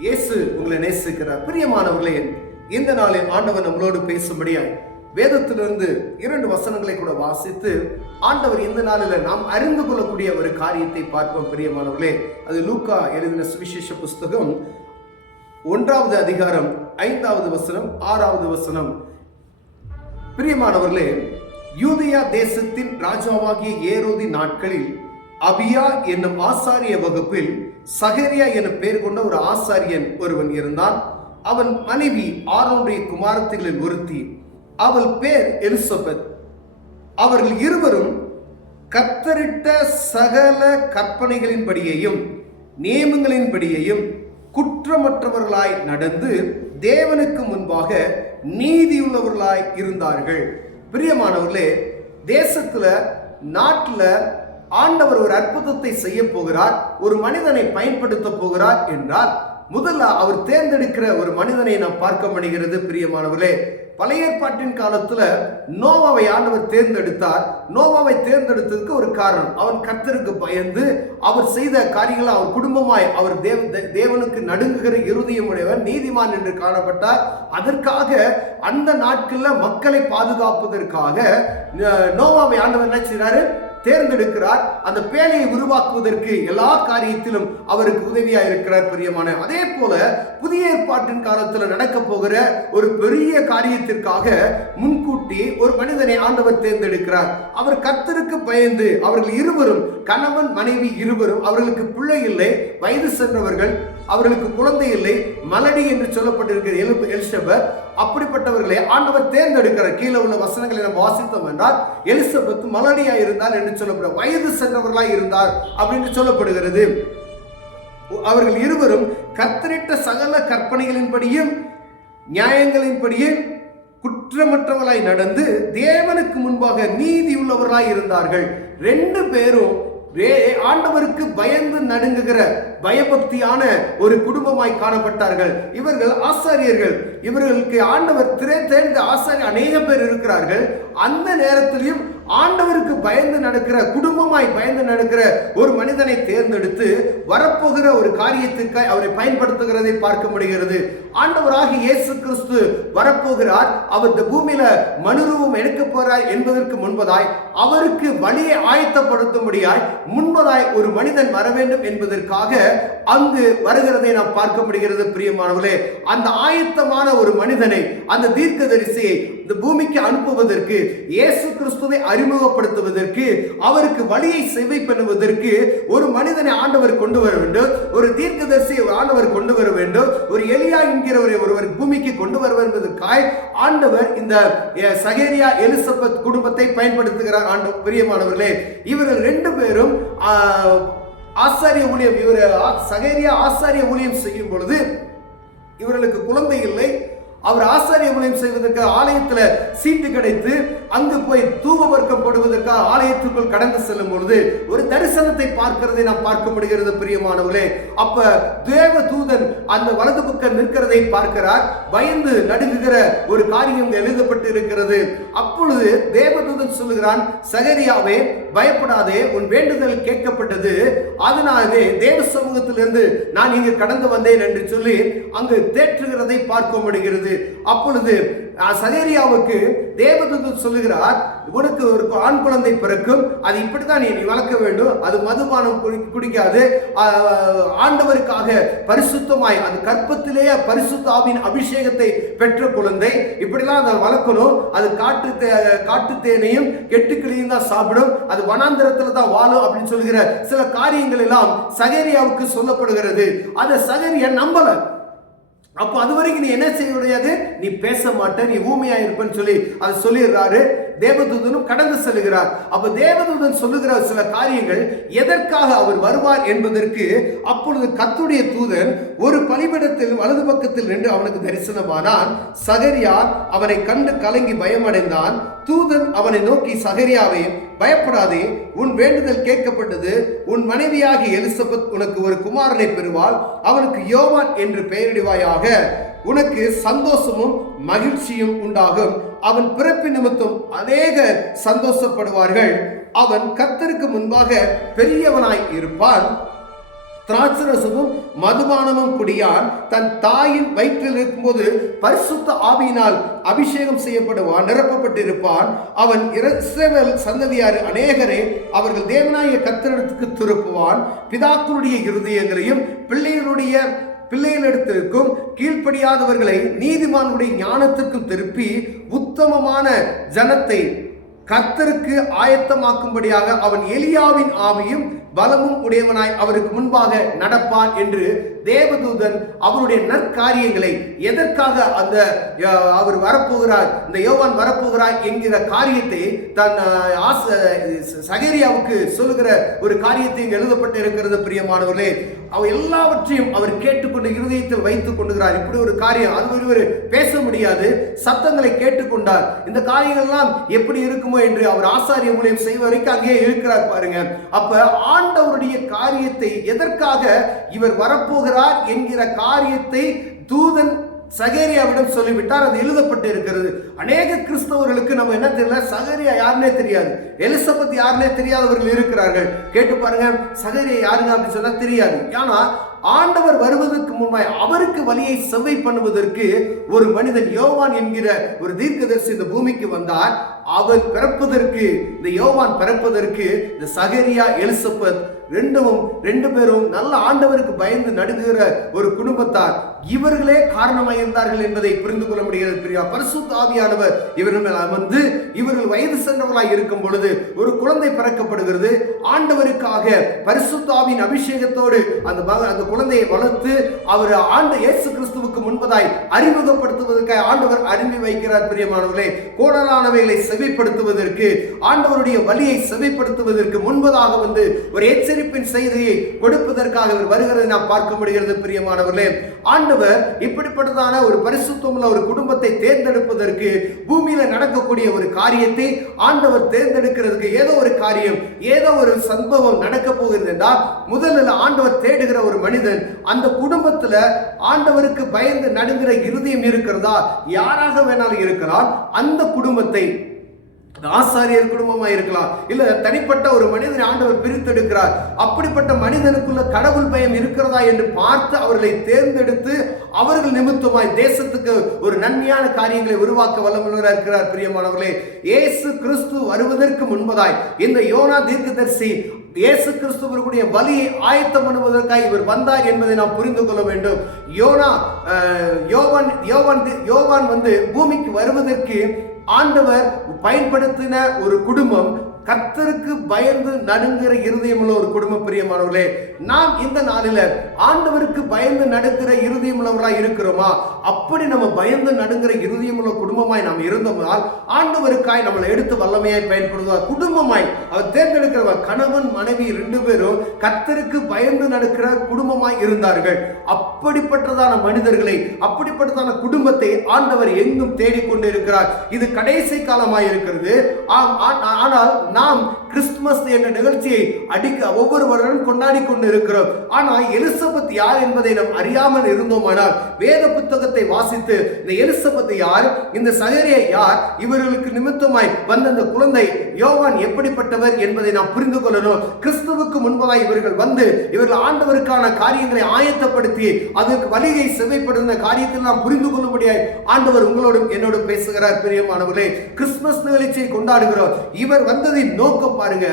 இயேசு உங்களை நேசிக்கிறார். பிரியமானவர்களே, இந்த நாளில் ஆண்டவர் நம்மளோடு பேசும்படியாய் வேதத்திலிருந்து 2 வசனங்களை கூட வாசித்து ஆண்டவர் இந்த நாளில் நாம் அறிந்து கொள்ளக்கூடிய ஒரு காரியத்தை பார்ப்போம். பிரியமானவர்களே, அது லூக்கா எழுதின சுவிசேஷ புஸ்தகம் 1வது அதிகாரம் 5வது வசனம் 6வது வசனம். பிரியமானவர்களே, யூதேயா தேசத்தின் ராஜாவாகிய ஏரோதி நாட்களில் அபியா என்னும் ஆசாரிய வகுப்பில் சகரியா என பெயர் கொண்ட ஒரு ஆசாரியன் ஒருவன் இருந்தான். அவன் மனைவி ஆரோனுடைய குமாரத்திகளில் ஒருத்தி, அவள் பேர் எலிசபெத். அவர்கள் இருவரும் கர்த்தரிட்ட சகல கற்பனைகளின்படியையும் நியமங்களின்படியையும் குற்றமற்றவர்களாய் நடந்து தேவனுக்கு முன்பாக நீதியுள்ளவர்களாய் இருந்தார்கள். பிரியமானவர்களே, தேசத்துல நாட்டுல ஆண்டவர் ஒரு அற்புதத்தை செய்ய போகிறார், ஒரு மனிதனை பயன்படுத்த போகிறார் என்றால் முதல்ல அவர் தேர்ந்தெடுக்கிற ஒரு மனிதனை நாம் பார்க்க முடிகிறது. பிரியமானவர்களே, பழைய ஏற்பாட்டின் காலத்துல நோவாவை ஆண்டவர் தேர்ந்தெடுத்தார். நோவாவை தேர்ந்தெடுத்ததுக்கு ஒரு காரணம், அவன் கர்த்தருக்கு பயந்து அவர் செய்த காரியங்கள் அவர் குடும்பமாய் அவர் தேவனுக்கு நடுங்குகிற இருதயமுடையவர் நீதிமான் என்று காணப்பட்டார். அதற்காக அந்த நாட்கள்ல மக்களை பாதுகாப்பதற்காக நோவாவை ஆண்டவர் என்ன செய்றாரு, தேர்ந்தெடுக்கிறார். அந்த பேழையை உருவாக்குவதற்கு எல்லா காரியத்திலும் அவருக்கு உதவியா இருக்கிறார். பிரியமான, அதே போல புதிய ஏற்பாட்டின் காலத்துல நடக்க போகிற ஒரு பெரிய காரியத்திற்காக முன்கூட்டி ஒரு மனிதனை ஆண்டவர் தேர்ந்தெடுக்கிறார். அவர் கர்த்தருக்கு பயந்து, அவர்கள் இருவரும் கணவன் மனைவி இருவரும், அவர்களுக்கு பிள்ளை இல்லை, வயது சென்றவர்கள், அவர்களுக்கு குழந்தை இல்லை, மலடி என்று சொல்லப்பட்டிருக்கிற எலிசபெத், அப்படிப்பட்டவர்களை ஆண்டவர் தேர்ந்தெடுக்கிறார். கீழே உள்ள வசனங்களை நம்ம வாசித்தோம் என்றால் எலிசபெத் மலடியா இருந்தார் என்று சொல்லப்படுற, வயது சென்றவர்களாய் இருந்தார் அப்படின்னு சொல்லப்படுகிறது. அவர்கள் இருவரும் கர்த்தரிட்ட சகல கற்பனைகளின்படியும் நியாயங்களின்படியும் குற்றமற்றவர்களாய் நடந்து தேவனுக்கு முன்பாக நீதி உள்ளவர்களாய் இருந்தார்கள். 2 பேரும் ஆண்டவருக்கு பயந்து நடுங்குகிற பயபக்தியான ஒரு குடும்பமாய் காணப்பட்டார்கள். இவர்கள் ஆசாரியர்கள். இவர்களுக்கு ஆண்டவர் தேர்ந்த ஆசாரியர் அநேக பேர் இருக்கிறார்கள். அந்த நேரத்திலும் ஆண்டவருக்கு பயந்து நடக்கிற, குடும்பமாய் பயந்து நடக்கிற ஒரு மனிதனை தேர்ந்தெடுத்து வரப்போகிற ஒரு காரியத்திற்கு அவரை பயன்படுத்துகிறதை பார்க்க முடிகிறது. ஆண்டவராகிய இயேசு கிறிஸ்து வரப்போகிறார். அவர் இந்த பூமியில மனுரூபம் எடுக்க போறார் என்பதற்கு முன்பதாய், அவருக்கு வழியை ஆயத்தப்படுத்தும்படியாய் முன்பதாய் ஒரு மனிதன் வர வேண்டும் என்பதற்காக அங்கு வருகிறதை நாம் பார்க்க முடிகிறது. பிரியமானவர்களே, அந்த ஆயத்தமான ஒரு மனிதனை, அந்த தீர்க்கதரிசியை இந்த பூமிக்கு அனுப்புவதற்கு, இயேசு கிறிஸ்துவை அறிமுகப்படுத்துவதற்கு, அவருக்கு வழியை சேவை பண்ணுவதற்கு ஒரு மனிதனை ஆண்டவர் கொண்டு வர வேண்டும். ஒரு தீர்க்கதரிசியை ஆண்டவர் கொண்டு வர வேண்டும். ஒரு எலியா என்கிற ஒருவர் பூமிக்கு கொண்டு வர என்பதற்காய் ஆண்டவர் இந்த சகரியா எலிசபெத் குடும்பத்தை பயன்படுத்துகிறார். ஆண்டவர், பிரியமானவர்களே, இவர்கள் 2 பேரும் ஆசாரிய ஊழியம், சகரியா ஆசாரிய ஊழியம் செய்யும் பொழுது இவர்களுக்கு குழந்தை இல்லை. அவர் ஆசாரிய ஊழியம் செய்வதற்கு ஆலயத்தில் சீட்டு கிடைத்து அங்கு போய் தூப வர்க்கம் போடுவதற்காக ஆலயத்திற்குள் கடந்து செல்லும் பொழுது ஒரு தரிசனத்தை பார்க்கிறதை நாம் பார்க்க முடிகிறது. பிரியமானவர்களே, அப்ப தேவ தூதன் அந்த வலது பக்கம் நிற்கிறதை பார்க்கிறார். பயந்து நடுங்குகிற ஒரு காரியம் எழுதப்பட்டு இருக்கிறது. அப்பொழுது தேவதூதன் சொல்லுகிறான், சகரியாவே பயப்படாதே, உன் வேண்டுதல் கேட்கப்பட்டது, அதனாலே தேவ சமூகத்திலிருந்து நான் இங்கு கடந்து வந்தேன் என்று சொல்லி அங்கு தேற்றுகிறதை பார்க்க முடிகிறது. அப்பொழுது சகரியாவுக்கு தேவதூதன் சொல்லுகிறார், உனக்கு ஒரு ஆண் குழந்தை பிறக்கும், அது இப்படித்தான் நீ வளர்க்க வேண்டும், அது மதுபானம் குடிக்காது, ஆண்டவருக்காக பரிசுத்தமாய், அது கற்பத்திலேயே பரிசுத்தாவின் அபிஷேகத்தை பெற்ற குழந்தை, இப்படிலாம் அதை வளர்க்கணும், அது காட்டு தேனையும் கெட்டுக்கிளியும் தான் சாப்பிடும், அது வனாந்திரத்துல தான் வாழும் அப்படின்னு சொல்லுகிற சில காரியங்கள் எல்லாம் சகரியாவுக்கு சொல்லப்படுகிறது. அதை சகரியா நம்பல. அப்போ அது வரைக்கும் நீ என்ன செய்ய முடியாது, நீ பேச மாட்ட, நீ ஊமையா இருப்பன்னு சொல்லி அதை சொல்லிடுறாரு. தேவதூதனும் கடந்து செல்கிறார். அப்ப தேவதூதன் சொல்லுகிற சில காரியங்கள் எதற்காக அவர் வருவார் என்பதற்கு, அப்பொழுது கர்த்தருடைய தூதன் ஒரு பலிபீடத்தில் வலது பக்கத்தில் நின்று அவனுக்கு தரிசனமானான். சகரியா அவனை கண்டு கலங்கி பயமடைந்தான். தூதன் அவனை நோக்கி, சகரியாவே பயப்படாதே, உன் வேண்டுதல் கேட்கப்பட்டது, உன் மனைவியாகி எலிசபெத் உனக்கு ஒரு குமாரனை பெறுவாள், அவனுக்கு யோவான் என்று பெயரிடுவாயாக, உனக்கு சந்தோஷமும் மகிழ்ச்சியும் உண்டாகும், அவன் பிறப்பு நிமித்தம் அநேக சந்தோஷப்படுவார்கள், அவன் கர்த்தருக்கு முன்பாக பெரியவனாய் இருப்பான், திராட்சரசமும் மதுபானமும் குடியான். தன் தாயின் வயிற்றில் இருக்கும்போது பரிசுத்த ஆவியினால் அபிஷேகம் செய்யப்படுவான், நிரப்பப்பட்டிருப்பான். அவன் இஸ்ரவேல் சந்ததியார் அநேகரை அவர்கள் தேவனாகிய கர்த்தரிடத்துக்கு திருப்புவான். பிதாக்களுடைய இருதயங்களையும் பிள்ளைகளிடத்திற்கும் கீழ்ப்படியாதவர்களை நீதிமானுடைய ஞானத்திற்கும் திருப்பி உத்தமமான ஜனத்தை கர்த்தருக்கு ஆயத்தமாக்கும்படியாக அவன் எலியாவின் ஆவியும் பலமும் உடையவனாய் அவருக்கு முன்பாக நடப்பான் என்று தேவதூதன் அவருடைய நற்காரியங்களை எதற்காக அந்த அவர் வரப்போகிறார், இந்த யோவான் வரப்போகிறார் என்கிற காரியத்தை தன் சகரியாவுக்கு சொல்லுகிற ஒரு காரியத்தை எழுதப்பட்டு இருக்கிறது. பிரியமானவர்களே, அவர் எல்லாவற்றையும் அவர் கேட்டுக்கொண்டு இருதயத்தில் வைத்துக் கொண்டுகிறார். இப்படி ஒரு காரியம் அது ஒருவர் பேச முடியாது, சத்தங்களை கேட்டுக்கொண்டார். இந்த காரியங்கள் எல்லாம் எப்படி இருக்குமோ என்று அவர் ஆசாரிய மூலியம் செய்வ வரைக்கும் அங்கே இருக்கிறார் பாருங்க. அப்ப ஆண்டவருடைய காரியத்தை எதற்காக இவர் வரப்போகிறார் என்கிற காரியத்தை தூதன் சகரியாவிடம் சொல்லிவிட்டார். அது எழுதப்பட்டு இருக்கிறது. அநேக கிறிஸ்தவர்களுக்கு நம்ம என்ன தெரியல, சகரியா யாருன்னே தெரியாது, எலிசபெத் யாருன்னே தெரியாதவர்கள் இருக்கிறார்கள். கேட்டு பாருங்க, சகரியா யாருங்க அப்படின்னு சொன்னா தெரியாது. ஏன்னா ஆண்டவர் வருவதற்கு முன்பாய் அவருக்கு வழியை செவ்வை பண்ணுவதற்கு ஒரு மனிதன் யோவான் என்கிற ஒரு தீர்க்கதரிசி இந்த பூமிக்கு வந்தார். அவர் பிறப்பதற்கு, இந்த யோவான் பிறப்பதற்கு இந்த சகரியா எலிசபெத் ரெண்டு பேரும் நல்ல ஆண்டவருக்கு பயந்து நடுங்குகிற ஒரு குடும்பத்தார். இவர்களே காரணமாக இருந்தார்கள் என்பதை புரிந்து கொள்ள முடிகிறது. பிரியா, பரிசுத்த ஆவியானவர் இவர்கள் மேல் அமர்ந்து இவர்கள் வயது சென்றவர்களாய் இருக்கும் பொழுது ஒரு குழந்தை பிறக்கப்படுகிறது. ஆண்டவருக்காக பரிசுத்த ஆவியின் அபிஷேகத்தோடு அந்த குழந்தையை வளர்த்து அவர் இயேசு கிறிஸ்துவுக்கு முன்பதாய் அறிமுகப்படுத்துவதற்காக ஆண்டவர் அனுப்பி வைக்கிறார். பிரியமானவர்களே, கோடலானவைகளை செவிப்படுத்துவதற்கு, ஆண்டவருடைய வழியை செவிப்படுத்துவதற்கு முன்பதாக வந்து ஒரு எச்சரிப்பின் செய்தியை கொடுப்பதற்காக அவர் வருகிறதை நாம் பார்க்க முடிகிறது. பிரியமானவர்களே, ஆண்டவர் இப்படிப்பட்டதான ஒரு பரிசுத்தமுள்ள ஒரு குடும்பத்தை தேர்ந்தெடுப்பதற்கு, பூமியில நடக்கக்கூடிய ஒரு காரியத்தை ஆண்டவர் தேர்ந்தெடுக்கிறதுக்கு ஏதோ ஒரு காரியம், ஏதோ ஒரு சம்பவம் நடக்க போகிறது என்றால் முதலில் ஆண்டவர் தேடுகிற ஒரு மனிதன் அந்த குடும்பத்துல ஆண்டவருக்கு பயந்து நடுங்கிற இருதயம் இருக்கிறதா, யாராக வேணாலும் இருக்கலாம், அந்த குடும்பத்தை ஆசாரியர் குடும்பமா இருக்கலாம், இல்ல தனிப்பட்ட ஒரு மனிதனை ஆண்டவர் பிரித்தெடுக்கிறார். அப்படிப்பட்ட மனிதனுக்குள்ள கடவுள் பயம் இருக்கிறதா என்று பார்த்து அவர்களை தேர்ந்தெடுத்து அவர்கள் நிமித்தமாய் தேசத்துக்கு ஒரு நன்மையான காரியங்களை உருவாக்க வல்லவராக இருக்கிறார். பிரியமானவர்களே, இயேசு கிறிஸ்து வருவதற்கு முன்பதாய் இந்த யோனா தீர்க்கதரிசி இயேசு கிறிஸ்துவனுடைய வழியை ஆயத்தம் பண்ணுவதற்காக இவர் வந்தார் என்பதை நாம் புரிந்து கொள்ள வேண்டும். யோவான் வந்து பூமிக்கு வருவதற்கு ஆண்டவர் பயன்படுத்தின ஒரு குடும்பம் கர்த்தருக்கு பயந்து நடுங்கிற இருதயமுள்ள ஒரு குடும்பம். பிரியமானவர்களே, நாம் இந்த நாளில் ஆண்டவருக்கு பயந்து நடுங்கிற இருதயமுள்ளவராய் இருக்கிறோமா? அப்படி நம்ம பயந்து நடுங்கிற இருதயமுள்ள குடும்பமாய் நாம் இருந்தோம்னால் ஆண்டவருக்காய் நம்மளை எடுத்து வல்லமையாய் பயன்படுத்துவார். குடும்பமாய் அவர் தேர்ந்தெடுக்கிறவர் கணவன் மனைவி 2 பேரும் கர்த்தருக்கு பயந்து நடக்கிற குடும்பமாய் இருந்தார்கள். அப்படிப்பட்டதான மனிதர்களை, அப்படிப்பட்டதான குடும்பத்தை ஆண்டவர் எங்கும் தேடிக்கொண்டு இருக்கிறார். இது கடைசி காலமாய் இருக்கிறது. ஆனால் நாம் கிறிஸ்துமஸ் என்ற நிகழ்ச்சியை ஒவ்வொரு வருடம் கொண்டாடி கொண்டு இருக்கிறோம். ஆனால் எலிசபெத் யார் என்பதை நாம் அறியாமல் இருந்தோமானால் வேத புத்தகத்தை வாசித்து இந்த எலிசபெத் யார், இந்த சகரியா யார், இவர்களுக்கு நிமித்தமாய் வந்த அந்த குழந்தை யோவான் எப்படிப்பட்டவர் என்பதை நாம் புரிந்து கொள்ளணும். கிறிஸ்துவுக்கு முன்பதாய் இவர்கள் வந்து இவர்கள் ஆண்டவருக்கான காரியங்களை ஆயத்தப்படுத்தி அதற்கு வழியை செவைப்படுத்த காரியத்தில் நாம் புரிந்து கொள்ளும்படியாய் ஆண்டவர் உங்களோடும் என்னோடும் பேசுகிறார். பிரியமானவர்களே, கிறிஸ்துமஸ் நிகழ்ச்சியை கொண்டாடுகிறோம். இவர் வந்ததின் நோக்கம் பாருங்க,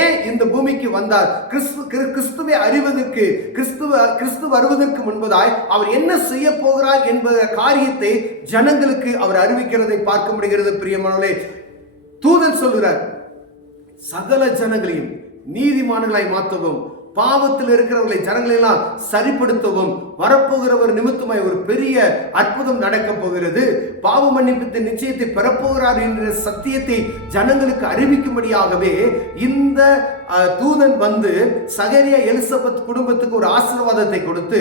ஏன் இந்த பூமிக்கு வந்தார்? கிறிஸ்துவை அறிவதற்கு, கிறிஸ்து வருவதற்கு முன்பதாய் அவர் என்ன செய்ய போகிறார் என்பத காரியத்தை ஜனங்களுக்கு அவர் அறிவிக்கிறதை பார்க்க முடிகிறது. பிரியமானவர்களே, தூதன் சொல்கிறார், சகல ஜனங்களையும் நீதிமான்களாய் மாற்றவும், பாவத்தில் இருக்கிறவர்களை ஜனங்களை எல்லாம் சரிப்படுத்தவும் வரப்போகிறவர் நிமித்தமாய் ஒரு பெரிய அற்புதம் நடக்க போகிறது. பாவ மன்னிப்பு நிச்சயத்தை பெறப்போகிறார் என்ற சத்தியத்தை ஜனங்களுக்கு அறிவிக்கும்படியாகவே இந்த தூதன் வந்து சகரியா எலிசபெத் குடும்பத்துக்கு ஒரு ஆசீர்வாதத்தை கொடுத்து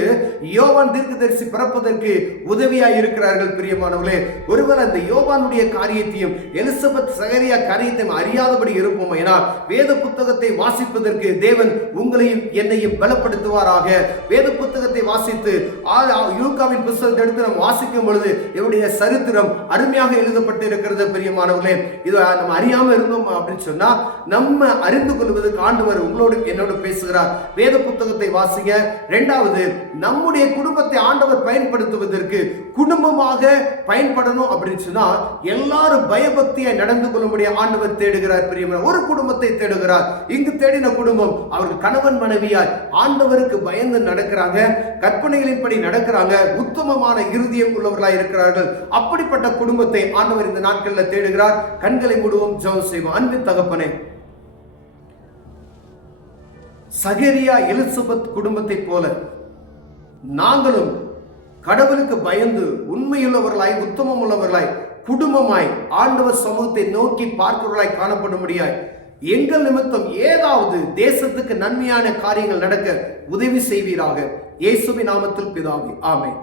யோவான் தீர்க்கதரிசி பிறப்பதற்கு உதவியாய் இருக்கிறார்கள். பிரியமானவர்களே, ஒருவர் அந்த யோவானுடைய காரியத்தையும் எலிசபெத் சகரியா காரியத்தையும் அறியாதபடி இருப்போம். ஏனால் வேத புத்தகத்தை வாசிப்பதற்கு தேவன் உங்களையும் என்னையும் பலப்படுத்துவாராக. வேத புத்தக புத்தகத்தை வாசித்து யூகாவின் புத்தகத்தை எடுத்து நம்ம வாசிக்கும் பொழுது இவருடைய சரித்திரம் அருமையாக எழுதப்பட்டு இருக்கிறது. பிரியமானவர்களே, இது நம்ம அறியாம இருந்தோம் அப்படின்னு சொன்னா நம்ம அறிந்து கொள்வதற்கு ஆண்டவர் உங்களோடு என்னோடு பேசுகிறார். வேத புத்தகத்தை வாசிங்க. இரண்டாவது, நம்முடைய குடும்பத்தை ஆண்டவர் பயன்படுத்துவதற்கு குடும்பமாக பயன்படணும் அப்படின்னு சொன்னா எல்லாரும் பயபக்தியை நடந்து கொள்ளும்படியா ஆண்டவர் தேடுகிறார். பிரியமான ஒரு குடும்பத்தை தேடுகிறார். இங்கு தேடின குடும்பம் அவர்கள் கணவன் மனைவியாய் ஆண்டவருக்கு பயந்து நடக்கிறாங்க, கற்பனைகளின்படி நடக்கிறாங்க, உத்தமமான இருதயம் உள்ளவர்களாய் இருக்கிறார்கள். அப்படிப்பட்ட குடும்பத்தை ஆண்டவர் இந்த நாட்களில் தேடுகிறார். கண்களை மூடுவோம், ஜெபம் செய்வோம். அன்பின் தகப்பனே, சகரியா எலிசபெத் குடும்பத்தை போல நாங்களும் கடவுளுக்கு பயந்து உண்மையுள்ளவர்களாய் உத்தமம் உள்ளவர்களாய் குடும்பமாய் ஆண்டவர் சமூகத்தை நோக்கி பார்க்கிறவர்களாய் காணப்படும்படியாய் எங்கள் நிமித்தம் ஏதாவது தேசத்துக்கு நன்மையான காரியங்கள் நடக்க உதவி செய்வீராக. இயேசுவின் நாமத்தில் பிதாவே, ஆமென்.